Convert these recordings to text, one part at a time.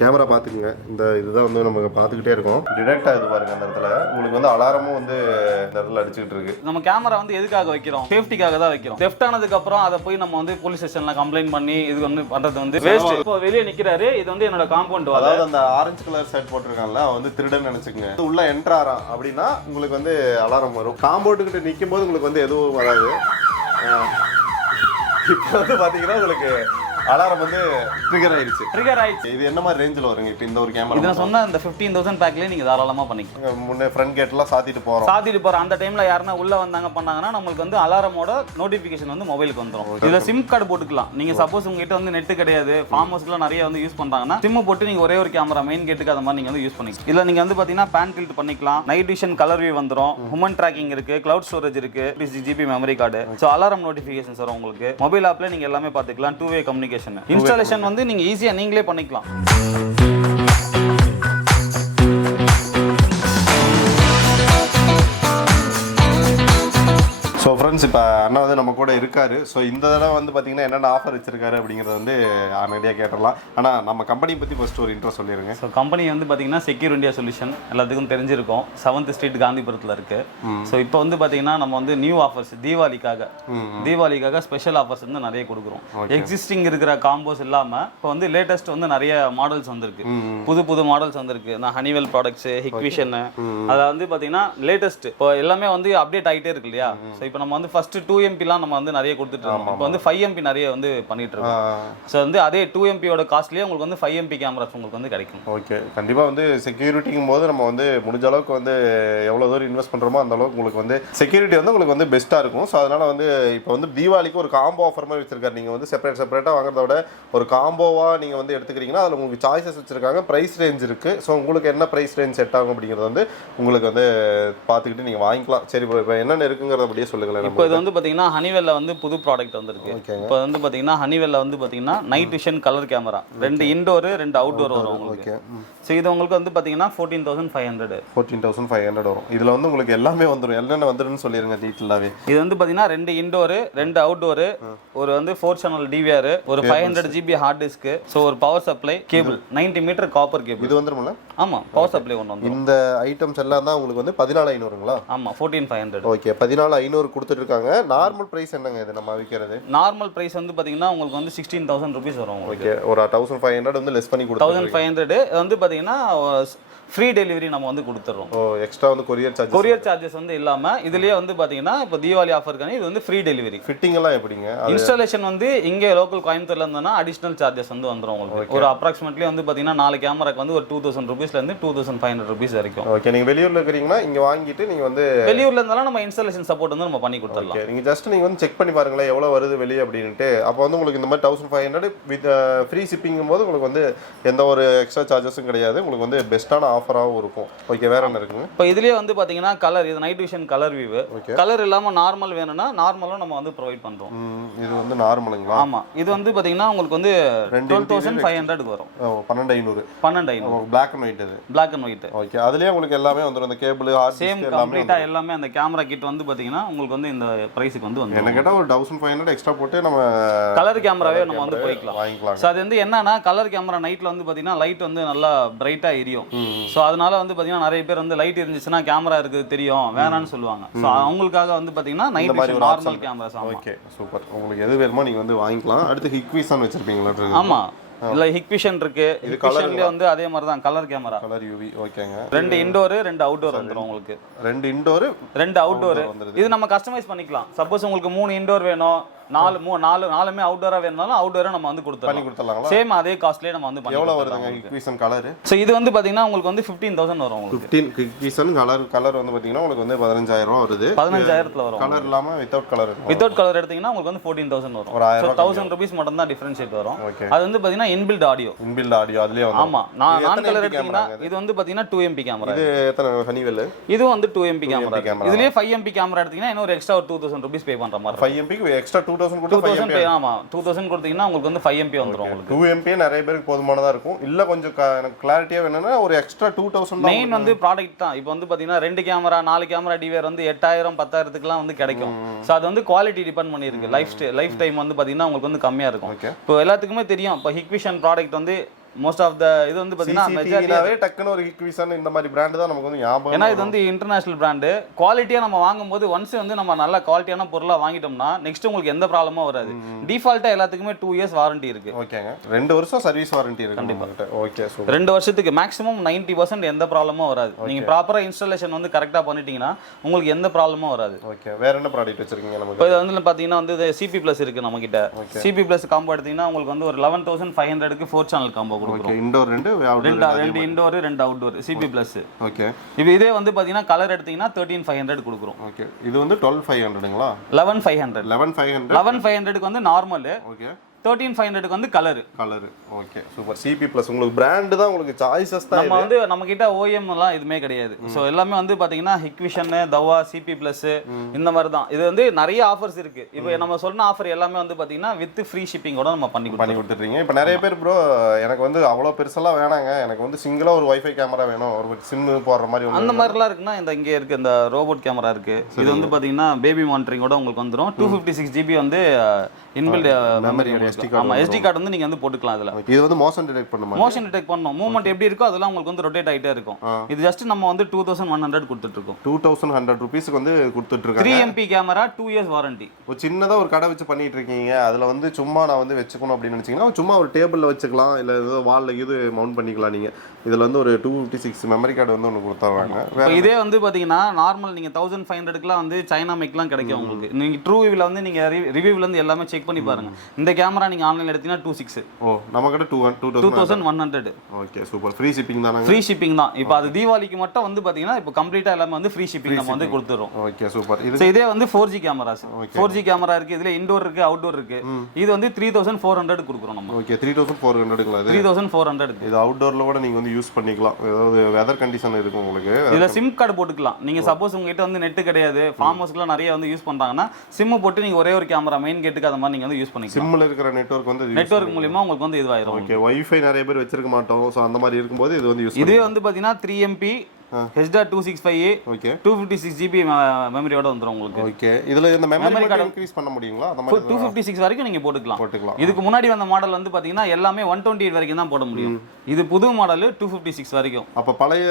Camera பார்த்துக்குங்க. இந்த இதுதான் வந்து நம்ம பார்த்துக்கிட்டே இருக்கோம். டிடெக்ட் ஆகுது பாருங்க அந்த இடத்துல. உங்களுக்கு வந்து அலாரமும் வந்து இந்த இடத்துல அடிச்சுக்கிட்டு இருக்கு. நம்ம கேமரா வந்து எதுக்காக வைக்கிறோம்? சேஃப்டிக்காக தான் வைக்கிறோம். தெஃப்ட் ஆனதுக்கு அப்புறம் அதை போய் நம்ம வந்து போலீஸ் ஸ்டேஷன்ல கம்ப்ளைண்ட் பண்ணி இது வந்து பண்றது வந்து வேஸ்ட். இப்போ வெளியே நிக்கிறாரு, இது வந்து என்னோட காம்பவுண்ட். அதாவது அந்த ஆரஞ்சு கலர் ஷர்ட் போட்டிருக்காங்கல்ல, அவன் வந்து திருடன் நினைச்சுக்கங்க. உள்ள என்ட்ரு ஆறான் அப்படின்னா உங்களுக்கு வந்து அலாரம் வரும். காம்பவுண்ட் கிட்ட நிற்கும் போது உங்களுக்கு வந்து எதுவும் வராது. இப்போ வந்து பாத்தீங்கன்னா உங்களுக்கு அலாரம் வந்து ட்ரிகர் ஆயிடுச்சு. இது என்ன மாதிரி ரேஞ்சில் வருங்க இப்போ இந்த ஒரு கேமரா? இதை சொன்ன இந்த 15,000 பேக்லேயே நீங்கள் தாராளமாக பண்ணிக்கலாம். முன்னே ஃப்ரண்ட் கேட்லாம் சாத்திட்டு போகிறோம். அந்த டைமில் யாருன்னா உள்ளே வந்தாங்க பண்ணாங்கன்னா நம்மளுக்கு வந்து அலாரமோட நோட்டிஃபிகேஷன் வந்து மொபைலுக்கு வந்துடும். இதில் சிம் கார்டு போட்டுக்கலாம். நீங்கள் சப்போஸ் உங்ககிட்ட வந்து நெட்டு கிடையாது, ஃபார்ம் ஹவுஸ்க்குலாம் நிறைய வந்து யூஸ் பண்ணுறாங்கன்னா சிம் போட்டு நீங்கள் ஒரே ஒரு கேமரா மெயின் கேட்டுக்கு அந்த மாதிரி நீங்கள் வந்து யூஸ் பண்ணிக்கலாம். இதில் நீங்கள் வந்து பார்த்தீங்கன்னா பேன் டில்ட் பண்ணிக்கலாம், நைட் விஷன் கலர் வியூ வந்துடும், ஹியூமன் ட்ராக்கிங் இருக்குது, கிளவுட் ஸ்டோரேஜ் இருக்குது, 6GB memory card. So alarm notifications வரும் உங்களுக்கு. மொபைல் ஆப்ல நீங்கள் எல்லாமே பார்த்துக்கலாம். 2-way communication. இன்ஸ்டாலேஷன் வந்து நீங்க ஈஸியா நீங்களே பண்ணிக்கலாம். ஸோ ஃப்ரெண்ட்ஸ், இப்போ அண்ணா வந்து நம்ம கூட இருக்காரு. ஸோ இந்த தடவை வந்து பார்த்தீங்கன்னா என்னென்ன ஆஃபர் வச்சிருக்காரு அப்படிங்கிறத வந்து நேரடியாக கேட்டுடலாம். ஆனால் நம்ம கம்பெனி பற்றி ஃபர்ஸ்ட் ஒரு இன்ட்ரோ சொல்லிடுங்க. ஸோ கம்பெனி வந்து பார்த்தீங்கன்னா செக்யூர் இந்தியா சொல்யூஷன் எல்லாத்துக்கும் தெரிஞ்சிருக்கும். 7th ஸ்ட்ரீட் காந்திபுரத்தில் இருக்கு. ஸோ இப்போ வந்து பார்த்தீங்கன்னா நம்ம வந்து நியூ ஆஃபர்ஸ் தீபாவளிக்காக ஸ்பெஷல் ஆஃபர்ஸ் வந்து நிறைய கொடுக்குறோம். எக்ஸிஸ்டிங் இருக்கிற காம்போஸ் இல்லாமல் இப்போ வந்து லேட்டஸ்ட் வந்து நிறைய மாடல்ஸ் வந்திருக்கு. புது மாடல்ஸ் வந்திருக்கு. நான் ஹனிவெல் ப்ராடக்ட்ஸ், ஹிக்விஷன், அதை வந்து பார்த்தீங்கன்னா லேட்டஸ்ட் இப்போ எல்லாமே வந்து அப்டேட் ஆகிட்டே இருக்கு இல்லையா? ஸோ இப்போ நம்ம வந்து ஃபர்ஸ்ட் 2MP நம்ம வந்து நிறைய கொடுத்துட்டு இருக்கோம். இப்போ வந்து 5MP நிறைய வந்து பண்ணிட்டு இருக்கோம். ஸோ வந்து அதே 2MPயோட காஸ்ட்லேயே உங்களுக்கு வந்து 5MP கேமராஸ் உங்களுக்கு வந்து கிடைக்கும். ஓகே, கண்டிப்பாக வந்து செக்யூரிட்டிங்கும் போது நம்ம வந்து முடிஞ்ச அளவுக்கு வந்து எவ்வளோ தூரம் இன்வெஸ்ட் பண்ணுறோமோ அந்த அளவுக்கு உங்களுக்கு வந்து செக்யூரிட்டி வந்து உங்களுக்கு வந்து பெஸ்ட்டாக இருக்கும். ஸோ அதனால் வந்து இப்போ வந்து தீபாவளிக்கு ஒரு காம்போ ஆஃபர் மாதிரி வச்சிருக்காரு. நீங்கள் வந்து செப்பரேட்டாக வாங்குறத விட ஒரு காம்போவாக நீங்கள் வந்து எடுத்துக்கிறீங்கன்னா அதில் உங்களுக்கு சாய்ஸஸ் வச்சிருக்காங்க, ப்ரைஸ் ரேஞ்ச் இருக்குது. ஸோ உங்களுக்கு என்ன ப்ரைஸ் ரேஞ்ச் செட் ஆகும் அப்படிங்கிறது வந்து உங்களுக்கு வந்து பார்த்துக்கிட்டு நீங்கள் வாங்கிக்கலாம். சரி, இப்போ என்னென்ன இருக்குங்கிறத அப்படியே சொல்லுங்களேன். இப்போ இது வந்து பார்த்தீங்கன்னா ஹனிவெல்ல வந்து புது ப்ராடக்ட் வந்திருக்கு. இப்போ வந்து பார்த்தீங்கன்னா ஹனிவெல்ல வந்து பார்த்தீங்கன்னா night vision colour camera, 2 indoor 2 outdoor வரும் உங்களுக்கு. ஸோ இது உங்களுக்கு வந்து பார்த்தீங்கன்னா 14,500 வரும். இதில் வந்து உங்களுக்கு எல்லாமே வந்துடும். என்னென்ன வந்துடும்னு சொல்லிடுங்க டீட்டெயிலாகவே. இது வந்து பார்த்தீங்கன்னா 2 இன்டோர் 2 அவுட்டோர், ஒரு வந்து 4 சேனல் DVR, ஒரு 500GB ஹார்ட் டிஸ்க், ஸோ ஒரு power supply cable 90 metre copper cable. இது வந்துரும்ல? ஆமாம், பவர் சப்ளை ஒன்று வந்து. இந்த ஐட்டம்ஸ் எல்லாம் தான் உங்களுக்கு வந்து 14,500ங்களா? ஆமாம், 14,500. ஓகே, 14,500 கொடுத்துட்டு இருக்காங்க. நார்மல் பிரைஸ் என்னங்க இது நம்ம விற்கிறது? நார்மல் பிரைஸ் வந்து பார்த்தீங்கன்னா உங்களுக்கு வந்து 16,000 rupees வரும் உங்களுக்கு. ஓகே, ஒரு 1,500 வந்து லெஸ் பண்ணி கொடுத்துருங்க. 1,500 வந்து பார்த்தீங்கன்னா ஃப்ரீ டெலிவரி நம்ம வந்து கொடுத்துறோம். ஓ, எக்ஸ்ட்ரா வந்து கொரியர் சார்ஜஸ் வந்து இல்லாம இதுலயே வந்து பாத்தீங்கன்னா இப்போ தீபாவளி ஆஃபர்க்கான இது வந்து ஃப்ரீ டெலிவரி. ஃபிட்டிங் எல்லாம் எப்படிங்க? இன்ஸ்டாலேஷன் வந்து இங்க லோக்கல் கோயம்புத்தூர்ல இருந்தனா அடிஷனல் சார்ஜஸ் வந்து வந்துரும் உங்களுக்கு. ஒரு அப்ராக்சிமேட்லி வந்து பாத்தீங்கன்னா 4 கேமராக்கு வந்து ஒரு 2,000 rupeesல இருந்து 2,500 rupees வரைக்கும். ஓகே, நீங்க வெளியூர்ல இருக்கீங்கன்னா இங்க வாங்கிட்டு நீங்க வந்து வெளியூர்ல இருந்தாலும் நம்ம இன்ஸ்டாலேஷன் சப்போர்ட் வந்து நம்ம பண்ணி கொடுத்துடலாம். ஓகே, நீங்க ஜஸ்ட் நீங்க வந்து செக் பண்ணி பாருங்களேன் எவ்வளவு வருது வெளியே அப்படின்ட்டு. அப்போ வந்து உங்களுக்கு இந்த மாதிரி 1,500 வித் ஃப்ரீ ஷிப்பிங்கும் போது உங்களுக்கு வந்து எந்த ஒரு எக்ஸ்ட்ரா சார்ஜஸும் கிடையாது. உங்களுக்கு வந்து பெஸ்ட்டான ஆஃபராகவும் இருக்கும். ஓகே, வேற என்ன இருக்குங்க? இப்போ இதுலயே வந்து பாத்தீங்கன்னா கலர், இது night vision colour view. Colour இல்லாம நார்மல் வேணும்னா நார்மலும் நம்ம வந்து ப்ரொவைட் பண்றோம். இது வந்து நார்மலுங்களா? ஆமா, இது வந்து பாத்தீங்கன்னா உங்களுக்கு வந்து 12,500 வரும். 12,500 Black and white. இது Black and white. ஓகே, அதுலயே உங்களுக்கு எல்லாமே வந்துரும். அந்த கேபிள், ஹார்ட் டிஸ்க் கம்ப்ளீட்டா எல்லாமே அந்த கேமரா கிட் வந்து பாத்தீங்கன்னா உங்களுக்கு வந்து இந்த பிரைஸ்க்கு வந்து வந்துரும். என்ன கேட்டா ஒரு 1,500 எக்ஸ்ட்ரா போட்டு நம்ம கலர் கேமராவே நம்ம வந்து போய்க்கலாம், வாங்கிக்கலாம். சோ அது வந்து என்னன்னா கலர் கேமரா நைட்ல வந்து பாத்தீங்கன்னா லைட் வந்து நல்லா பிரைட்டா எரியும். சோ அதனால வந்து பாத்தீங்கன்னா நிறைய பேர் வந்து லைட் இருந்துச்சுன்னா கேமரா இருக்குது தெரியும் வேணான்னு சொல்லுவாங்க. ஸோ அவங்களுக்காக வந்து பார்த்தீங்கன்னா நைட் மாதிரி நார்மல் கேமராஸ். Okay, super. உங்களுக்கு எது வேணுமோ நீங்கள் வந்து வாங்கிக்கலாம். அடுத்து ஹிக்விஷன் வச்சிருப்பீங்களா? ஆமாம், இல்ல ஹிக்விஷன் இருக்கு. ஹிக்விஷன்லயே வந்து அதே மாதிரி தான் கலர் கேமரா, கலர் யூவி. ஓகேங்க, 2 இன்டோர் 2 அவுட்டோர் வந்துரும் உங்களுக்கு. 2 இன்டோர் 2 அவுட்டோர். இது நம்ம கஸ்டமைஸ் பண்ணிக்கலாம். சப்போஸ் உங்களுக்கு 3 இன்டோர் வேணும், 4 அவுட்டோரா வேணும்னாலும் அவுட்டோரா நம்ம வந்து கொடுத்துடலாம். சேம் அதே காஸ்ட்லயே நம்ம வந்து பண்ணி. எவ்வளவு வருதுங்க ஹிக்விஷன் கலர்? சோ இது வந்து பாத்தீங்கன்னா உங்களுக்கு வந்து 15,000 வரும் உங்களுக்கு. 15 ஹிக்விஷன் கலர் வந்து பாத்தீங்கன்னா உங்களுக்கு வந்து 15,000 வருது. 15,000ல வரும். கலர் இல்லாம வித்தவுட் கலர் எடுத்தீங்கன்னா உங்களுக்கு வந்து 14,000 வரும். ஒரு 1,000 rupees மட்டும் தான் டிஃபரன்ஷியேட் வரும். அது வந்து பாத்தீங்கன்னா இன்பில்ட் ஆடியோ அதுலயே வந்து. ஆமா, நான் கலர் எடுத்தீங்கன்னா இது வந்து பாத்தீங்கன்னா 2MP கேமரா. இது எத்தனை ஹனிவெல்? இது வந்து 2MP கேமரா. இதுலயே 5MP கேமரா எடுத்தீங்கன்னா இன்னொரு எக்ஸ்ட்ரா ஒரு 2,000 rupees பே பண்ற மாதிரி. 5MP க்கு எக்ஸ்ட்ரா 2,000 கொடுத்து 5MP. ஆமா, 2,000 கொடுத்தீங்கன்னா உங்களுக்கு வந்து 5MP வந்துரும் உங்களுக்கு. 2MP நிறைய பேருக்கு போதுமானதா இருக்கும். இல்ல கொஞ்சம் எனக்கு கிளாரிட்டியா வேணும்னா ஒரு எக்ஸ்ட்ரா 2,000 தான். மெயின் வந்து ப்ராடக்ட் தான். இப்போ வந்து பாத்தீங்கன்னா 2 கேமரா 4 கேமரா DVR வந்து 8,000 10,000க்குலாம் வந்து கிடைக்கும். சோ அது வந்து குவாலிட்டி டிபெண்ட் பண்ணிருக்கு. லைஃப் டைம் வந்து பாத்தீங்கன்னா உங்களுக்கு வந்து கம்மியா இருக்கும். இப்போ எல்லாத்துக்குமே தெரியும், இப்போ ஹிக்விஷன் ப்ராடக்ட் வந்து மோஸ்ட் ஆஃப் த இது வந்து பாத்தீங்கன்னா மெஜாரிட்டியாவே டக்குன்னு ஒரு ஹிக்விஷன் இந்த மாதிரி பிராண்ட் தான் நமக்கு வந்து ஞாபகம். ஏன்னா இது வந்து இன்டர்நேஷனல் பிராண்டு. குவாலிட்டியா நம்ம வாங்கும்போது ஒன்ஸ் வந்து நம்ம நல்ல குவாலிட்டியான பொருளா வாங்கிட்டோம்னா நெக்ஸ்ட் உங்களுக்கு எந்த ப்ராப்ளமும் வராது. டிஃபால்ட்டா எல்லாத்துக்குமே 2 இயர்ஸ் வாரண்டி இருக்கு. ஓகேங்க. 2 வருஷம் சர்வீஸ் வாரண்டி இருக்கு கண்டிப்பா. Okay super. 2 வருஷத்துக்கு மேக்ஸிமம் 90% எந்த ப்ராப்ளமும் வராது. நீங்க ப்ராப்பரா இன்ஸ்டாலேஷன் வந்து கரெக்டா பண்ணிட்டீங்கன்னா உங்களுக்கு எந்த ப்ராப்ளமும் வராது. ஓகே. வேற என்ன ப்ராடக்ட் வச்சிருக்கீங்க நமக்கு? இப்போ இது வந்து பாத்தீங்கன்னா வந்து CP Plus இருக்கு நம்ம கிட்ட. CP Plus காம்போ எடுத்தீங்கன்னா உங்களுக்கு வந்து ஒரு 11500க்கு 4 சேனல் காம்போ கொடுக்குறோம். Okay. Indoor 2 indoor 2 outdoor CP Plus. Okay. இப்போ இதே வந்து பாத்தீங்கன்னா கலர் எடுத்தீங்கன்னா 13500 கொடுக்குறோம். ஓகே. இது வந்து 12500ங்களா? 11500. 11500க்கு வந்து நார்மல். ஓகே. 13500க்கு வந்து colour. Okay super. CP Plus உங்களுக்கு பிராண்ட் தான், உங்களுக்கு சாய்ஸஸ் தான். நம்ம வந்து நம்ம கிட்ட OEM எல்லாம் எதுமே கிடையாது. சோ எல்லாமே வந்து பாத்தீங்கன்னா HIKVISION, தவா, CP Plus இந்த மாதிரி தான். இது வந்து நிறைய ஆஃபர்ஸ் இருக்கு. இப்போ நம்ம சொன்ன ஆஃபர் எல்லாமே வந்து பாத்தீங்கன்னா வித் ஃப்ரீ ஷிப்பிங்கோட நம்ம பண்ணி கொடுத்துறீங்க. இப்போ நிறைய பேர் ப்ரோ எனக்கு வந்து அவ்வளோ பெருசெல்லாம் வேணாங்க, எனக்கு வந்து சிங்கிளா ஒரு வைஃபை கேமரா வேணும், ஒரு சிம் போடுற மாதிரி அந்த மாதிரிலாம் இருக்குன்னா இந்த இங்கே இருக்கு இந்த ரோபோட் கேமரா இருக்கு. இது வந்து பாத்தீங்கன்னா பேபி மானிட்டரிங்கோட உங்களுக்கு வந்துரும். 256 GB வந்து இன்பில்ட் மெமரி. ஆமா, SD கார்டு வந்து நீங்க வந்து போட்டுக்கலாம் இதுல. இது வந்து மோஷன் டிடெக்ட் பண்ணுமா? மோஷன் டிடெக்ட் பண்ணும். மூவ்மெண்ட் எப்படி இருக்கோ அதெல்லாம் உங்களுக்கு வந்து ரொட்டேட் ஆயிட்டே இருக்கும். இது ஜஸ்ட் நம்ம வந்து 2100 கொடுத்துட்டு இருக்கோம். 2100 ரூபீஸ்க்கு வந்து கொடுத்துட்டு இருக்காங்க. 3MP camera, 2 years warranty. ஒரு சின்னதா ஒரு கடை வச்சு பண்ணிட்டு இருக்கீங்க, அதுல வந்து சும்மா நான் வந்து வச்சுக்கணும் அப்படின்னு நினைச்சீங்கன்னா சும்மா ஒரு டேபிள்ல வச்சுக்கலாம், இல்ல ஏதோ வால்ல இது மவுண்ட் பண்ணிக்கலாம். நீங்க இதுல வந்து ஒரு 256 மெமரி கார்டு வந்து ஒன்று கொடுத்துருவாங்க. இதே வந்து பாத்தீங்கன்னா நார்மல் நீங்க 1500க்குலாம் வந்து சைனா மைக்லாம் கிடைக்கும் உங்களுக்கு. நீங்க ட்ரூ வியூல வந்து நீங்க ரிவ்யூல இருந்து எல்லாமே செக் பண்ணி பாருங்க. இந்த கேமரா நீங்க ஆன்லைன்ல எடுத்தீங்கன்னா 26. ஓ, நம்ம கிட்ட 2100. Okay super. ஃப்ரீ ஷிப்பிங் தானா? ஃப்ரீ ஷிப்பிங் தான். இப்போ அது தீபாவளிக்கு மட்டும் வந்து பாத்தீங்கன்னா இப்போ கம்ப்ளீட்டா எல்லாமே வந்து ஃப்ரீ ஷிப்பிங் நம்ம வந்து கொடுத்துறோம். Okay super. இதே வந்து 4G கேமராஸ். 4G கேமரா இருக்கு. இதுல இன்டோர் இருக்கு, அவுட்டோர் இருக்கு. இது வந்து 3400 கொடுக்குறோம் நம்ம. ஓகே. 3400ங்களா? 3400. இது அவுட்டோர்ல கூட நீங்க வந்து யூஸ் பண்ணிக்கலாம். ஏதாவது வெதர் கண்டிஷன் இருக்கு உங்களுக்கு. இதுல சிம் கார்டு போட்டுக்கலாம். நீங்க சப்போஸ் உங்ககிட்ட வந்து நெட் கிடையாது, ஃபார்ம் ஹவுஸ்க்குலாம் நிறைய வந்து யூஸ் பண்றாங்கன்னா சிம் போட்டு நீங்க ஒரே ஒரு கேமரா மெயின் கேட்டுக்கு அந்த மாதிரி நீங்க வந்து யூஸ் பண்ணிக்கலாம். சிம்ல இருக்கிற நெட்வொர்க் வந்து நெட்வொர்க் மூலமா உங்களுக்கு வந்து இதுவாயிரும். ஓகே. வைஃபை நிறைய பேர் வச்சிருக்க மாட்டோம். சோ அந்த மாதிரி இருக்கும்போது இது வந்து யூஸ் இதே வந்து பாத்தீங்கன்னா 3MP ₕ265 ஓகே 256 GB மெமரியோட வந்துரும் உங்களுக்கு. ஓகே. இதுல இந்த மெமரி கார்டு இன்கிரீஸ் பண்ண முடியுங்களா? அந்த மாதிரி 256 வரைக்கும் நீங்க போட்டுக்கலாம். இதுக்கு முன்னாடி வந்த மாடல் வந்து பாத்தீங்கன்னா எல்லாமே 128 வரைக்கும் தான் போட முடியும். இது புது மாடல் 256 வரைக்கும். அப்ப பழைய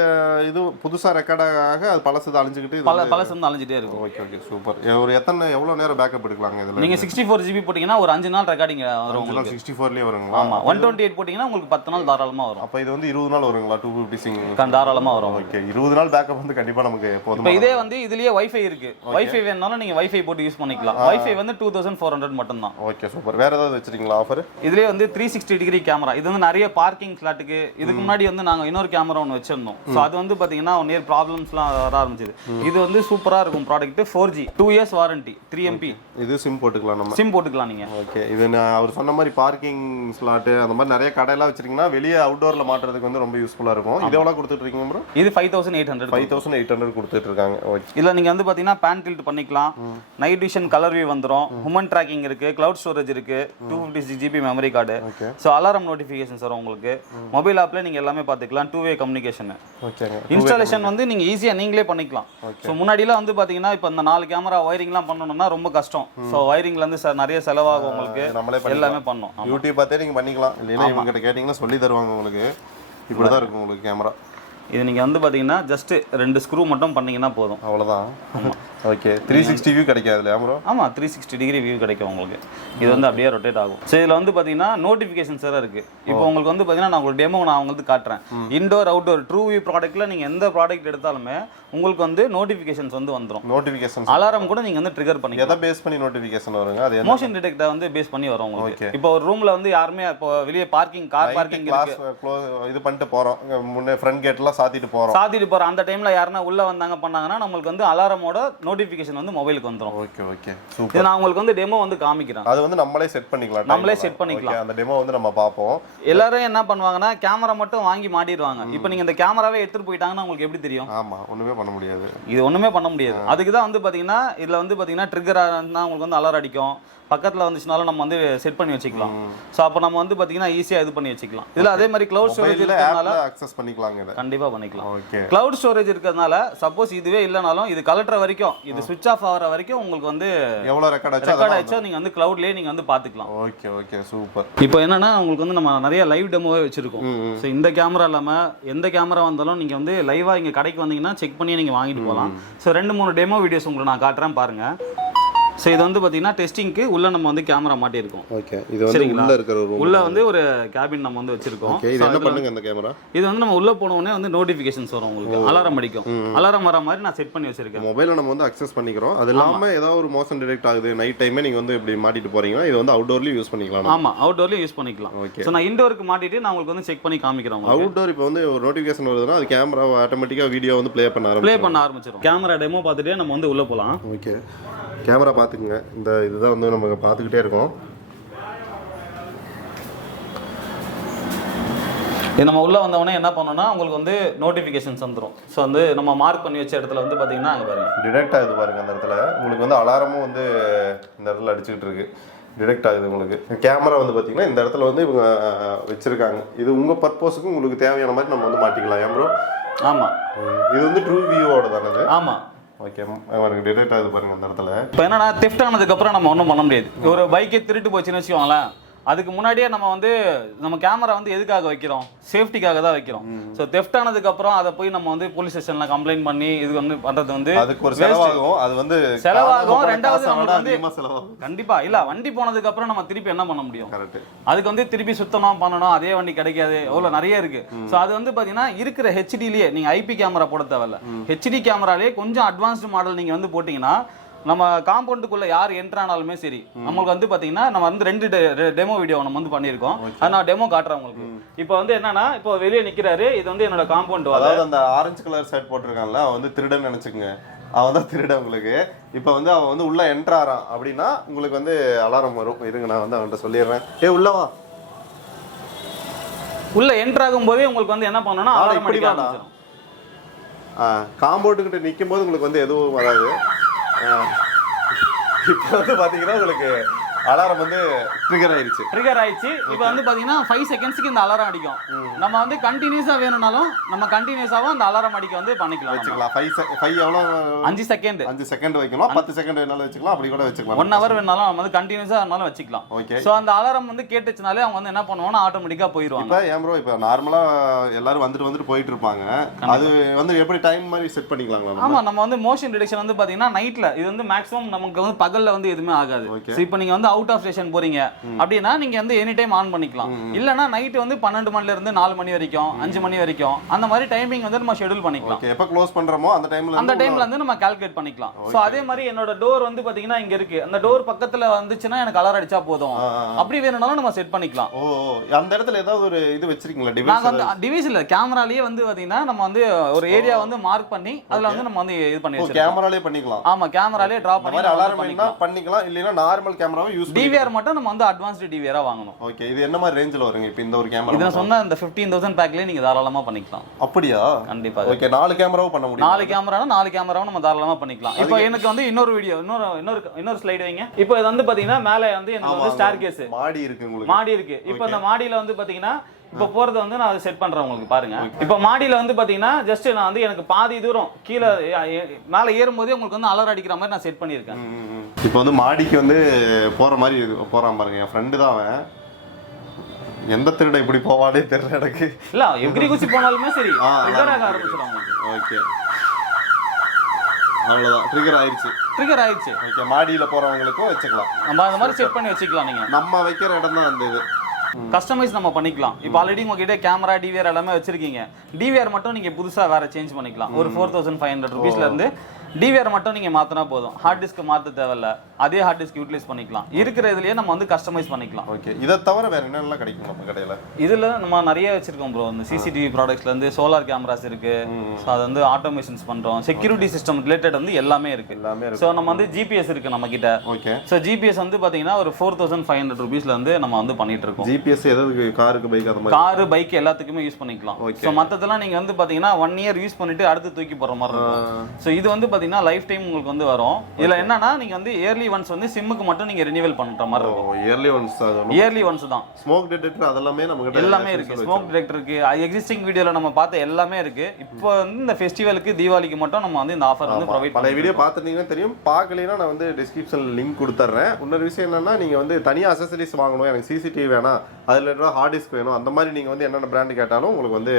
இது புதுசா ரெக்கார்ட் ஆக அது பழசு அழிஞ்சிட்டு பழசு வந்து அழிஞ்சிட்டே இருக்கும். Okay okay super. ஒரு எவ்வளவு நேரம் பேக்கப் எடுக்கலாங்க இதுல? நீங்க 64 GB போட்டீங்கன்னா ஒரு 5 நாள் ரெக்கார்டிங் வரும் உங்களுக்கு. 64லயே வருங்களா? ஆமா. 128 போட்டீங்கன்னா உங்களுக்கு 10 நாள் தாராளமா வரும். அப்ப இது வந்து 20 நாள் வருங்களா? 256 தாராளமா வரும். ஓகே. 20 நாள் பேக்கப் வந்து கண்டிப்பா நமக்கு போதும். இப்போ இதே வந்து இதுலயே வைஃபை இருக்கு. வைஃபை வேணும்னாலும் நீங்க வைஃபை போட்டு யூஸ் பண்ணிக்கலாம். வைஃபை வந்து 2400 மட்டும் தான். Okay super. வேற ஏதாவது வச்சிருக்கீங்களா ஆஃபர்? இதுலயே வந்து 360 டிகிரி கேமரா. இது வந்து நிறைய பார்க்கிங் ஸ்லாட்டுக்கு. இதுக்கு முன்னாடி வந்து நாங்க இன்னொரு கேமரா ஒன்னு வச்சிருந்தோம். சோ அது வந்து பாத்தீங்கன்னா ஒன் இயர் ப்ராப்ளம்ஸ்லாம் வர ஆரம்பிச்சது. இது வந்து சூப்பரா இருக்கும் product. 4G 2 years warranty 3MP. இது சிம் போட்டுக்கலாம் நம்ம. சிம் போட்டுக்கலாம் நீங்க. ஓகே. இது அவர் சொன்ன மாதிரி பார்க்கிங் ஸ்லாட் அந்த மாதிரி நிறைய கடையெல்லாம் வச்சிருக்கீங்கன்னா வெளியே அவுட்டோர்ல மாட்டுறதுக்கு வந்து ரொம்ப யூஸ்ஃபுல்லா இருக்கும். இது எவ்வளவு கொடுத்துட்டு இருக்கீங்க ப்ரோ? இது 5800 கொடுத்துட்டு இருக்காங்க. ஓகே. இதுல நீங்க வந்து பாத்தீங்கன்னா பேன் டில்ட் பண்ணிக்கலாம். நைட் விஷன் கலர் வியூ வந்துரும். ஹியூமன் ட்ராக்கிங் இருக்கு, கிளவுட் ஸ்டோரேஜ் இருக்கு, 256 GB memory card. So alarm notifications வரும் உங்களுக்கு. மொபைல் ஆப்ல நீங்க எல்லாமே பாத்துக்கலாம். 2-way communication. ஓகேங்க. இன்ஸ்டாலேஷன் வந்து நீங்க ஈஸியா நீங்களே பண்ணிக்கலாம். சோ முன்னாடிலாம் வந்து பாத்தீங்கன்னா இப்போ இந்த 4 கேமரா வயரிங்லாம் பண்ணனும்னா ரொம்ப கஷ்டம். சோ வயரிங்ல இருந்து நிறைய செலவாகும் உங்களுக்கு. எல்லாமே பண்ணோம். யூடியூப் பார்த்தே நீங்க பண்ணிக்கலாம். இல்லைன்னா இவங்க கிட்ட கேட்டிங்கன்னா சொல்லி தருவாங்க உங்களுக்கு. இப்படி தான் இருக்கும் உங்களுக்கு கேமரா. இது நீங்க வந்து பாத்தீங்கன்னா ஜஸ்ட் 2 ஸ்க்ரூ மட்டும் பண்ணீங்கன்னா போதும். அவ்வளவுதான். ஓகே. 360 வியூ கிடைக்காதுல ப்ரோ? ஆமா, 360 டிகிரி வியூ கிடைக்கும் உங்களுக்கு. இது வந்து அப்படியே ரொட்டேட் ஆகும். சோ இதுல வந்து பாத்தீங்கன்னா நோட்டிஃபிகேஷன்ஸ் வேற இருக்கு. இப்போ உங்களுக்கு வந்து பாத்தீங்கன்னா நான் ஒரு டெமோ உங்களுக்கு காட்டுறேன். இன்டோர் அவுட்டோர் ட்ரூ வியூ ப்ராடக்ட்ல நீங்க எந்த ப்ராடக்ட் எடுத்தாலுமே உங்களுக்கு வந்து நோட்டிஃபிகேஷன்ஸ் வந்து வந்துரும். நோட்டிஃபிகேஷன்ஸ் அலாரம் கூட நீங்க வந்து ட்ரிகர் பண்ணிக்கலாம். எதை பேஸ் பண்ணி நோட்டிஃபிகேஷன் வருங்க? அது மோஷன் டிடெக்டர் வந்து பேஸ் பண்ணி வரும் உங்களுக்கு. இப்போ ஒரு ரூம்ல வந்து யாருமே இப்போ வெளிய பார்க்கிங் கார் பார்க்கிங் இருக்கு, இது பண்ணிட்டு போறோம், முன்னே ஃப்ரண்ட் கேட்லாம் சாத்திட்டு போறோம் அந்த டைம்ல யாரனா உள்ள வந்தாங்க பண்ணாங்கன்னா நமக்கு வந்து அலாரமோட நோட்டிஃபிகேஷன் வந்து மொபைலுக்கு வந்துரும். Okay okay super. இது நான் உங்களுக்கு வந்து டெமோ வந்து காமிக்கிறேன். அது வந்து நம்மளே செட் பண்ணிக்கலாம். அந்த டெமோ வந்து நம்ம பாப்போம். எல்லாரும் என்ன பண்ணுவாங்கன்னா கேமரா மட்டும் வாங்கி மாட்டிடுவாங்க. இப்போ நீங்க இந்த கேமராவே எடுத்துட்டு போயிட்டாங்கன்னா உங்களுக்கு எப்படி தெரியும்? ஆமா, ஒண்ணுமே பண்ண முடியாது. இது ஒண்ணுமே பண்ண முடியாது. அதுக்கு தான் வந்து பாத்தீங்கன்னா இதுல வந்து பாத்தீங்கன்னா ட்ரிகர் ஆனா உங்களுக்கு வந்து அலாரம் அடிக்கும். பக்கத்தில் வந்துச்சுனாலும் நம்ம வந்து செட் பண்ணி வச்சுக்கலாம். ஸோ அப்போ நம்ம வந்து பார்த்தீங்கன்னா ஈஸியாக இது பண்ணி வச்சுக்கலாம். இதில் அதே மாதிரி க்ளவுட் ஸ்டோரேஜ் இருக்கிறதுனால அக்சஸ் பண்ணிக்கலாங்க. கண்டிப்பாக பண்ணிக்கலாம். க்ளவுட் ஸ்டோரேஜ் இருக்கிறதுனால சப்போஸ் இதுவே இல்லைனாலும் இது கலெக்டர் வரைக்கும் இது சுவிட்ச் ஆஃப் ஆகிற வரைக்கும் உங்களுக்கு வந்து எவ்வளோ ரெக்கார்ட் ஆச்சோ நீங்கள் வந்து க்ளவுட்லேயே நீங்கள் வந்து பார்த்துக்கலாம். Okay okay super. இப்போ என்னன்னா உங்களுக்கு வந்து நம்ம நிறைய லைவ் டெமோவே வச்சிருக்கோம். ஸோ இந்த கேமரா இல்லாமல் எந்த கேமரா வந்தாலும் நீங்கள் வந்து லைவாக இங்கே கடைக்கு வந்தீங்கன்னா செக் பண்ணி நீங்கள் வாங்கிட்டு போகலாம். ஸோ 2-3 டெமோ வீடியோஸ் உங்களுக்கு நான் காட்டுறேன் பாருங்க. ஸோ இது வந்து பார்த்தீங்கன்னா டெஸ்டிங்க்கு உள்ள நம்ம வந்து கேமரா மாட்டியிருக்கோம். ஓகே, இது வந்து உள்ள இருக்கிற ரூம் உள்ள வந்து ஒரு கேபின் நம்ம வந்து வச்சிருக்கோம். ஓகே, இது என்ன பண்ணுங்க அந்த கேமரா? இது வந்து நம்ம உள்ள போன உடனே வந்து நோட்டிஃபிகேஷன்ஸ் வரும் உங்களுக்கு, அலாரம் அடிக்கும். அலாரம் வர மாதிரி நான் செட் பண்ணி வச்சிருக்கேன். மொபைலை நம்ம வந்து அக்சஸ் பண்ணிக்கிறோம். அது இல்லாம ஏதாவது ஒரு மோஷன் டிடெக்ட் ஆகுது நைட் டைமே நீங்க வந்து இப்படி மாட்டிட்டு போறீங்கன்னா இது வந்து அவுட்டோர்லயும் யூஸ் பண்ணிக்கலாம். ஆமா, அவுட்டோர்லயும் யூஸ் பண்ணிக்கலாம். ஓகே, ஸோ நான் இன்டோருக்கு மாட்டிட்டு நான் உங்களுக்கு வந்து செக் பண்ணி காமிக்கிறேன். அவுட்டோர் இப்போ வந்து ஒரு நோட்டிஃபிகேஷன் வருதுன்னா அது கேமரா ஆட்டோமேட்டிக்கா வீடியோ வந்து ப்ளே பண்ண ஆரம்பிச்சிடும். கேமரா டெமோ பார்த்துட்டு நம்ம வந்து உள்ள போகலாம். ஓகே, கேமரா பார்த்துக்குங்க. இந்த இதுதான் வந்து நம்ம பார்த்துக்கிட்டே இருக்கோம். இது நம்ம உள்ளே வந்தவொடனே என்ன பண்ணோம்னா உங்களுக்கு வந்து நோட்டிஃபிகேஷன்ஸ் வந்துடும். ஸோ வந்து நம்ம மார்க் பண்ணி வச்ச இடத்துல வந்து பார்த்தீங்கன்னா அங்கே பாருங்க டிடெக்ட் ஆகுது பாருங்க. அந்த இடத்துல உங்களுக்கு வந்து அலாரமும் வந்து இந்த இடத்துல அடிச்சுக்கிட்டு இருக்கு, டிடெக்ட் ஆகுது உங்களுக்கு. கேமரா வந்து பார்த்தீங்கன்னா இந்த இடத்துல வந்து இவங்க வச்சிருக்காங்க. இது உங்கள் பர்பஸுக்கு உங்களுக்கு தேவையான மாதிரி நம்ம வந்து மாட்டிக்கலாம். ஏன் ப்ரோ? ஆமாம், இது வந்து ட்ரூ வியூவோட தானே? ஆமாம். ஓகே, எனக்கு டிடெக்ட் ஆகுது பாருங்க அந்த இடத்துல. இப்போ என்னன்னா தெஃப்ட் ஆனதுக்கப்புறம் நம்ம ஒன்றும் பண்ண முடியாது. ஒரு பைக்கே திருட்டு போச்சுன்னு வச்சுக்கோங்களேன், அதுக்கு முன்னாடியே நம்ம வந்து நம்ம கேமரா வந்து எதுக்காக வைக்கிறோம்? சேஃப்டிக்காக தான் வைக்கிறோம். ஸோ தெஃப்ட் ஆனதுக்கப்புறம் அதை போய் நம்ம வந்து போலீஸ் ஸ்டேஷனில் கம்ப்ளைண்ட் பண்ணி இது வந்து பண்ணுறது வந்து அதுக்கு ஒரு செலவாகும். அது வந்து செலவாகும். ரெண்டாவது நம்மளுக்கு வந்து கண்டிப்பா இல்லை, வண்டி போனதுக்கப்புறம் நம்ம திருப்பி என்ன பண்ண முடியும்? கரெக்ட். அதுக்கு வந்து திருப்பி சுத்தமாக பண்ணணும், அதே வண்டி கிடைக்காது, எவ்வளோ நிறைய இருக்கு. ஸோ அது வந்து பார்த்தீங்கன்னா இருக்கிற ஹெச்டிலேயே நீங்கள் ஐபி கேமரா போட தேவையில்ல. ஹெச்டி கேமராலேயே கொஞ்சம் அட்வான்ஸ்டு மாடல் நீங்கள் வந்து போட்டிங்கன்னா நம்ம காம்பவுண்டுக்குள்ள யார் என்ட்ரு ஆனாலுமே சரி, நம்மளுக்கு வந்து பாத்தீங்கன்னா நம்ம வந்து 2 டெமோ வீடியோ நம்ம வந்து பண்ணியிருக்கோம். அது நான் டெமோ காட்டுறேன் உங்களுக்கு. இப்போ வந்து என்னன்னா இப்போ வெளியே நிக்கிறாரு, இது வந்து என்னோட காம்பவுண்ட். அதாவது அந்த ஆரஞ்சு கலர் ஷர்ட் போட்டிருக்கான்ல அவன் வந்து திருடன் நினைச்சுக்கங்க. அவன் தான் திருடன் உங்களுக்கு. இப்போ வந்து அவன் வந்து உள்ள என்ட்ரு ஆறான் அப்படின்னா உங்களுக்கு வந்து அலாரம் வரும். இருங்க நான் வந்து அவன்கிட்ட சொல்லிடுறேன். உள்ளவா உள்ள என்ட்ரு ஆகும் போதே உங்களுக்கு வந்து என்ன பண்ணணும்னா அலாரம் அடிக்க ஆரம்பிச்சிடும். காம்பவுண்டு கிட்ட நிற்கும் போது உங்களுக்கு வந்து எதுவும் வராது. இப்போ வந்து பாத்தீங்கன்னா உங்களுக்கு அலாரம் வந்து ட்ரிகர் ஆயிடுச்சு. இப்போ வந்து பாத்தீங்கன்னா 5 செகண்ட்ஸ்க்கு இந்த அலாரம் அடிக்கும். நம்ம வந்து கண்டினியூஸா வேணும்னாலும் நம்ம கண்டினியூஸாவும் அந்த அலாரம் அடிக்க வந்து பண்ணிக்கலாம், வச்சுக்கலாம். 5 எவ்வளவு? 5 செகண்ட் வைக்கலாம். 10 செகண்ட் வேணாலும் வச்சுக்கலாம், அப்படி கூட வச்சுக்கலாம். 1 ஹவர் வேணாலும் நம்ம வந்து கண்டினியூஸா வேணாலும் வச்சுக்கலாம். ஓகே. சோ அந்த அலாரம் வந்து கேட்டுச்சுனாலே அவங்க வந்து என்ன பண்ணுவாங்கன்னா ஆட்டோமேட்டிக்கா போயிடுவாங்க. இப்போ ஏன் ப்ரோ இப்போ நார்மலா எல்லாரும் வந்துட்டு போயிட்டு இருப்பாங்க, அது வந்து எப்படி டைம் மாதிரி செட் பண்ணிக்கலாம்? ஆமா, நம்ம வந்து மோஷன் டிடெக்ஷன் வந்து பாத்தீங்கன்னா நைட்ல இது வந்து மேக்ஸிமம் நமக்கு வந்து பகல்ல வந்து எதுவுமே ஆகாது. சோ இப்போ நீங்க வந்து அவுட் ஆஃப் ஸ்டேஷன் போறீங்க அப்படின்னா நீங்க வந்து எனி டைம் ஆன் பண்ணிக்கலாம். இல்லனா நைட் வந்து 12 மணில இருந்து 4 மணி வரைக்கும் 5 மணி வரைக்கும் அந்த மாதிரி டைமிங் வந்து நம்ம ஷெட்யூல் பண்ணிக்கலாம். ஓகே, எப்ப க்ளோஸ் பண்றோமோ அந்த டைம்ல வந்து நம்ம கால்குலேட் பண்ணிக்கலாம். சோ அதே மாதிரி என்னோட டோர் வந்து பாத்தீங்கன்னா இங்க இருக்கு, அந்த டோர் பக்கத்துல வந்துச்சுன்னா எனக்கு அலாரம் அடிச்சா போதும். அப்படி வேணும்னாலும் நம்ம செட் பண்ணிக்கலாம். ஓ, அந்த இடத்துல ஏதாவது ஒரு இது வச்சிருக்கீங்களா டிவைஸ்? நாங்க வந்து டிவைஸ் இல்ல, கேமராலயே வந்து பாத்தீங்கன்னா நம்ம வந்து ஒரு ஏரியா வந்து மார்க் பண்ணி அதுல வந்து நம்ம வந்து இது பண்ணி வச்சிருக்கோம். கேமராலயே பண்ணிக்கலாம். ஆமா, கேமராலயே டிரா பண்ணி அலாரம் பண்ணிக்கலாம். இல்லனா நார்மல் கேமராவை யூஸ் டிவிஆர் மட்டும் நம்ம வந்து அட்வான்ஸ்டு டிவிஆரா வாங்கணும். ஓகே, இது என்ன மாதிரி ரேஞ்சில வருங்க? இப்போ இந்த ஒரு கேமரா இத சொன்னா இந்த 15000 பேக்லயே நீங்க தாராளமா பண்ணிக்கலாம். அப்படியா? கண்டிப்பா. ஓகே, 4 கேமராவும் பண்ண முடியும். 4 கேமரானா 4 கேமராவும் நம்ம தாராளமா பண்ணிக்கலாம். இப்போ எனக்கு வந்து இன்னொரு வீடியோ இன்னொரு ஸ்லைடு வைங்க. இப்போ இது வந்து பாத்தீங்கன்னா மேலே வந்து எனக்கு வந்து ஸ்டார் கேஸ் மாடி இருக்கு உங்களுக்கு. மாடி இருக்கு. இப்போ அந்த மாடியில வந்து பாத்தீங்கன்னா இப்போ போறது வந்து நான் அதை செட் பண்றேன் உங்களுக்கு பாருங்க. இப்போ மாடியில வந்து பாத்தீங்கன்னா ஜஸ்ட் நான் வந்து எனக்கு பாதி தூரம் கீழே மேலே ஏறும்போதே உங்களுக்கு வந்து அலாரம் அடிக்கிற மாதிரி நான் செட் பண்ணியிருக்கேன். இப்போ வந்து மாடிக்கு வந்து போற மாதிரி போறான் பாருங்க. என் ஃப்ரெண்டு தான் அவன். எந்த திருட இப்படி போவானே தெரியல எனக்கு. இல்ல எவ்ரி குச்சி போனாலுமே சரி ட்ரிகர் ஆக ஆரம்பிச்சிடும். ஓகே, அவ்வளவுதான், ட்ரிகர் ஆயிடுச்சு. ஓகே, மாடியில போறவங்களுக்கும் வச்சுக்கலாம். நம்ம அந்த மாதிரி செட் பண்ணி வச்சுக்கலாம். நீங்க நம்ம வைக்கிற இடம் தான் அந்த இது கஸ்டமைஸ் நம்ம பண்ணிக்கலாம். இப்போ ஆல்ரெடி உங்ககிட்ட கேமரா டிவிஆர் எல்லாமே வச்சிருக்கீங்க. டிவிஆர் மட்டும் நீங்க புதுசா வேற சேஞ்ச் பண்ணிக்கலாம். ஒரு 4500 ரூபீஸ்ல இருந்து டிவிஆர் மட்டும் நீங்க மாத்தினா போதும். ஹார்ட் டிஸ்க் மாத்த தேவையில்ல, அதே ஹார்ட் டிஸ்க் யூட்டிலைஸ் பண்ணிக்கலாம். இருக்கிற இதுலயே நம்ம வந்து கஸ்டமைஸ் பண்ணிக்கலாம். ஓகே, இதை தவிர வேற என்னெல்லாம் கிடைக்கும் நம்ம கடையில? இதுல நம்ம நிறைய வச்சிருக்கோம் ப்ரோ. இந்த சிசிடிவி ப்ராடக்ட்ஸ்ல இருந்து சோலார் கேமராஸ் இருக்கு. ஸோ அது வந்து ஆட்டோமேஷன்ஸ் பண்றோம். செக்யூரிட்டி சிஸ்டம் ரிலேட்டட் வந்து எல்லாமே இருக்கு. ஸோ நம்ம வந்து ஜிபிஎஸ் இருக்கு நம்ம கிட்ட. ஓகே, ஸோ ஜிபிஎஸ் வந்து பாத்தீங்கன்னா ஒரு 4500 ரூபீஸ்ல இருந்து நம்ம வந்து பண்ணிட்டு இருக்கோம். ஜிபிஎஸ் எதாவது காருக்கு பைக் அந்த மாதிரி காரு பைக் எல்லாத்துக்குமே யூஸ் பண்ணிக்கலாம். ஸோ மற்றதெல்லாம் நீங்க வந்து பாத்தீங்கன்னா 1 இயர் யூஸ் பண்ணிட்டு அடுத்து தூக்கி போற மாதிரி இருக்கும். ஸோ இது வந்து பார்த்தீங்கன்னா லைஃப் டைம் உங்களுக்கு வந்து வரும். இதில் என்னன்னா நீங்கள் வந்து இயர்லி ஒன்ஸ் வந்து சிம்முக்கு மட்டும் நீங்கள் ரினியூவல் பண்ணுற மாதிரி இருக்கும். இயர்லி ஒன்ஸ் தான். ஸ்மோக் டிடெக்டர் அதெல்லாமே நமக்கு எல்லாமே இருக்கு. ஸ்மோக் டிடெக்டர் இருக்கு, எக்ஸிஸ்டிங் வீடியோவில் நம்ம பார்த்த எல்லாமே இருக்கு. இப்போ வந்து இந்த ஃபெஸ்டிவலுக்கு தீபாவளிக்கு மட்டும் நம்ம வந்து இந்த ஆஃபர் வந்து ப்ரொவைட் பல வீடியோ பார்த்துருந்தீங்கன்னா தெரியும். பார்க்கலைன்னா நான் வந்து டிஸ்கிரிப்ஷனில் லிங்க் கொடுத்துட்றேன். இன்னொரு விஷயம் என்னன்னா நீங்கள் வந்து தனியாக அசசரிஸ் வாங்கணும், எனக்கு CCTV வேணாம், அதில் ஹார்ட் டிஸ்க் வேணும், அந்த மாதிரி நீங்கள் வந்து என்னென்ன பிராண்டு கேட்டாலும் உங்களுக்கு வந்து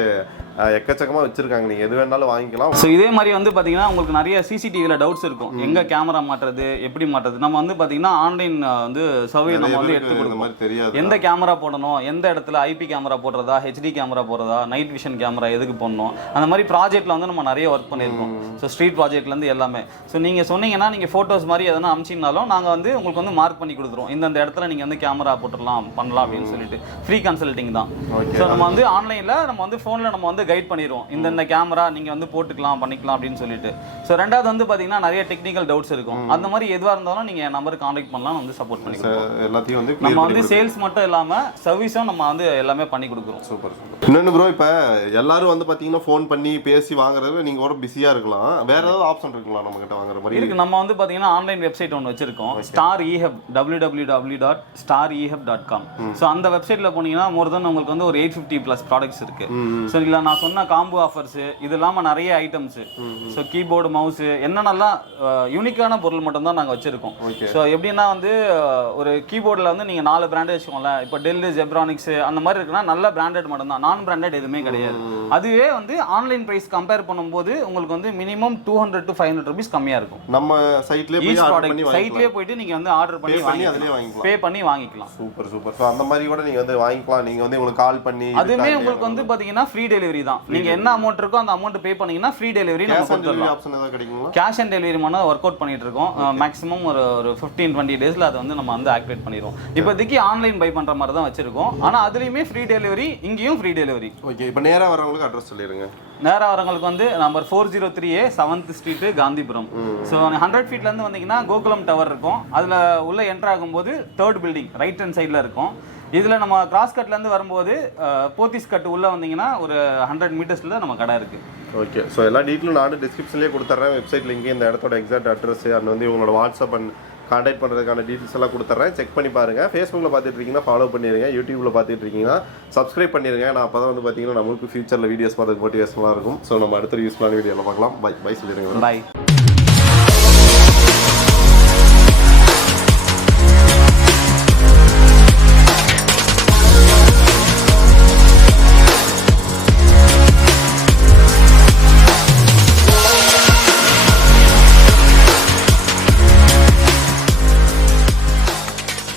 எக்கச்சக்கமாக வச்சிருக்காங்க. நீங்கள் எது வேணாலும் வாங்கிக்கலாம். ஸோ இதே மாதிரி வந்து பார்த்தீங்கன்னா உங்களுக்கு நிறைய CCTVயில் டவுட்ஸ் இருக்கும். எங்கே கேமரா மாட்டுறது, எப்படி மாட்டுறது. நம்ம வந்து பார்த்தீங்கன்னா ஆன்லைன் வந்து சர்வே நம்ம வந்து எடுத்து கொடுக்கும். மாதிரி தெரியாது எந்த கேமரா போடணும், எந்த இடத்துல IP கேமரா போடுறதா, HD கேமரா போடுறதா, நைட் விஷன் கேமரா எதுக்கு போடணும், அந்த மாதிரி ப்ராஜெக்ட்டில் வந்து நம்ம நிறைய ஒர்க் பண்ணியிருக்கோம். ஸோ ஸ்ட்ரீட் ப்ராஜெக்ட்லேருந்து எல்லாமே. ஸோ நீங்கள் சொன்னீங்கன்னா நீங்கள் ஃபோட்டோஸ் மாதிரி எதனா அமிச்சிங்கனாலும் நாங்கள் வந்து உங்களுக்கு வந்து மார்க் பண்ணி கொடுத்துருவோம். இந்த இடத்துல நீங்கள் வந்து கேமரா போட்டுடலாம் பண்ணலாம் அப்படின்னு சொல்லிட்டு ஃப்ரீ கன்சல்டிங் தான். ஸோ நம்ம வந்து ஆன்லைனில் நம்ம வந்து ஃபோனில் நம்ம வந்து கைட் பண்ணிடுவோம். இந்த கேமரா நீங்கள் வந்து போட்டுக்கலாம் பண்ணிக்கலாம் அப்படின்னு சொல்லிட்டு. ஸோ ரெண்டாவது வந்து பார்த்தீங்கன்னா நிறைய டெக்னிக்கல் டவுட்ஸ் இருக்கும். அந்த மாதிரி எதுவாக இருந்தாலும் நீங்கள் என் நம்பருக்கு கான்டாக்ட் பண்ணலாம், வந்து சப்போர்ட் பண்ணி எல்லாத்தையும் வந்து நம்ம வந்து சேல்ஸ் மட்டும் இல்லாமல் சர்வீஸும் நம்ம வந்து எல்லாமே பண்ணி கொடுக்குறோம். Super super. இன்னொன்று ப்ரோ, இப்போ எல்லாரும் வந்து பார்த்தீங்கன்னா ஃபோன் பண்ணி பேசி வாங்குறது நீங்கள் கூட பிஸியாக இருக்கலாம். வேற ஏதாவது ஆப்ஷன் இருக்குங்களா நம்ம கிட்ட வாங்குற மாதிரி? இருக்கு. நம்ம வந்து பார்த்தீங்கன்னா ஆன்லைன் வெப்சைட் ஒன்று வச்சிருக்கோம், ஸ்டார் EHub, www.starehub.com. ஸோ அந்த வெப்சைட்டில் போனீங்கன்னா மோர் தென் உங்களுக்கு வந்து ஒரு 850+ ப்ராடக்ட்ஸ் இருக்கு. ஸோ இல்லை நான் சொன்ன காம்போ ஆஃபர்ஸ் இது இல்லாமல் நிறைய ஐட்டம்ஸ். ஸோ கீபோர்டு, மவுஸு, என்னென்னலாம் யூனிக்கான பொருள் மட்டும் தான் நாங்கள் வச்சிருக்கோம். ஸோ எப்படின்னா வந்து ஒரு கீபோர்டில் வந்து நீங்கள் 4 பிராண்டு வச்சுக்கோங்களேன். இப்போ டெல்லு, ஜெப்ரானிக்ஸ் அந்த மாதிரி இருக்குன்னா நல்ல பிராண்டட் மட்டும் தான், நான் பிராண்டட் எதுவுமே கிடையாது. அதுவே வந்து ஆன்லைன் ப்ரைஸ் கம்பேர் பண்ணும்போது உங்களுக்கு வந்து மினிமம் 200 to 500 rupees கம்மியாக இருக்கும். நம்ம சைட்லேயே போயிட்டு நீங்கள் வந்து ஆர்டர் பண்ணி அதிலே வாங்கிக்கலாம், பே பண்ணி வாங்கிக்கலாம். Super super. ஸோ அந்த மாதிரி கூட நீங்கள் வந்து வாங்கிக்கலாம். நீங்கள் வந்து உங்களுக்கு கால் பண்ணி அதுவுமே உங்களுக்கு வந்து பார்த்தீங்கன்னா ஃப்ரீ டெலிவரி தான். நீங்கள் என்ன அமௌண்ட் இருக்கோ அந்த அமௌண்ட் பே பண்ணீங்கன்னா ஃப்ரீ டெலிவரி நம்ம கொடுத்துடலாம். ஆப்ஷன் ஏதாவது கிடைக்குங்களா? கேஷ் ஆன் டெலிவரி மட்டும் ஒர்க் அவுட் பண்ணிட்டு இருக்கோம். மேக்ஸிமம் ஒரு 15-20 டேஸ்ல அதை வந்து நம்ம வந்து ஆக்டிவேட் பண்ணிடுவோம். இப்போதைக்கு ஆன்லைன் பை பண்ற மாதிரி தான் வச்சிருக்கோம். ஆனா அதுலயுமே ஃப்ரீ டெலிவரி, இங்கேயும் ஃப்ரீ டெலிவரி. ஓகே. இப்போ நேரா வரவங்களுக்கு அட்ரஸ் சொல்லிருங்க. நேரா வரவங்களுக்கு வந்து number 403A 7th Street, Gandhipuram. So 100 feetல இருந்து வந்தீங்கன்னா கோகுலம் டவர் இருக்கும். அதுல உள்ள என்டர் ஆகும்போது 3rd பில்டிங் ரைட் ஹேண்ட் சைட்ல இருக்கும். இதில் நம்ம கிராஸ் கட்லேருந்து வரும்போது போத்தீஸ் கட்டு உள்ளே வந்தீங்கன்னா ஒரு 100 மீட்டர்ஸில் நம்ம கடை இருக்குது. ஓகே. ஸோ எல்லா டீட்டெயிலும் நான் டிஸ்கிரிப்ஷன்லேயே கொடுத்துட்றேன். வெப்சைட் லிங்க், இந்த இடத்தோட எக்ஸாக்ட் அட்ரஸ் அண்ட் வந்து உங்களோட வாட்ஸ்அப் அண்ட் கான்டாக்ட் பண்ணுறதுக்கான டீட்டெயில்ஸ் எல்லாம் கொடுத்துட்றேன். செக் பண்ணி பாருங்கள். ஃபேஸ்புக்கில் பார்த்துட்டு இருக்கீங்கன்னா ஃபாலோ பண்ணிடுங்க. யூடியூப்பில் பார்த்துட்டு இருக்கீங்கன்னா சப்ஸ்கிரைப் பண்ணிடுங்க. நான் அப்போ தான் வந்து பார்த்தீங்கன்னா நம்மளுக்கு ஃபியூச்சரில் வீடியோஸ் பார்த்து மோட்டிவேஷனாக இருக்கும். ஸோ நம்ம அடுத்த யூஸ்ஃபுல்லான வீடியோவில் பார்க்கலாம். பை சொல்லிடுங்க. பை.